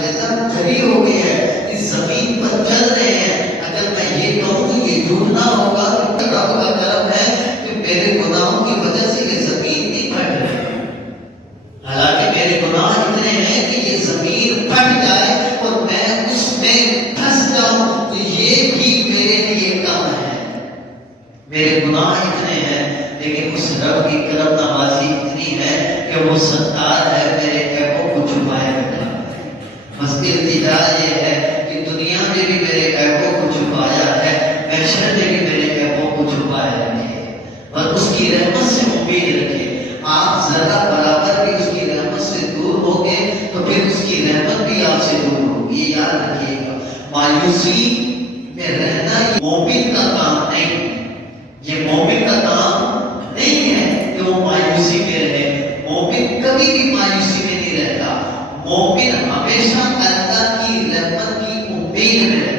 کے ساتھ کھڑی ہو گئی ہے، اس زمین پر چل رہے ہیں۔ اگر میں یہ کہوں کہ یہ جھوٹنا ہوگا تو رب کا کرم ہے کہ میرے گناہوں کی وجہ سے یہ زمین نہیں پھٹ رہی، حالانکہ میرے گناہ اتنے ہیں کہ یہ زمین پھٹ جائے اور میں اس میں پھنس جاؤں تو یہ بھی میرے لیے کم ہے۔ میرے گناہ اتنے ہیں لیکن اس رب کی کرم نوازی اتنی ہے کہ وہ ستار ہے، میرے عیبوں کو چھپائے رکھا۔ بس التجا یہ ہے کہ دنیا میں بھی میرے عیبوں کو چھپایا ہے، محشر میں بھی میرے عیبوں کو چھپائے رکھے، اور اس کی رحمت سے امید رکھے۔ آپ ذرا برابر بھی اس کی رحمت سے دور ہو گے تو پھر اس کی رحمت بھی آپ سے دور ہوگی، یہ یاد رکھیے گا۔ مایوسی میں رہنا یہ مومن کا کام نہیں، یہ مومن کا کام نہیں ہے کہ وہ مایوسی میں رہے۔ مومن کبھی بھی مایوسی میں نہیں رہتا، مومن ہمیشہ اللہ کی رحمت کی امید میں رہتا۔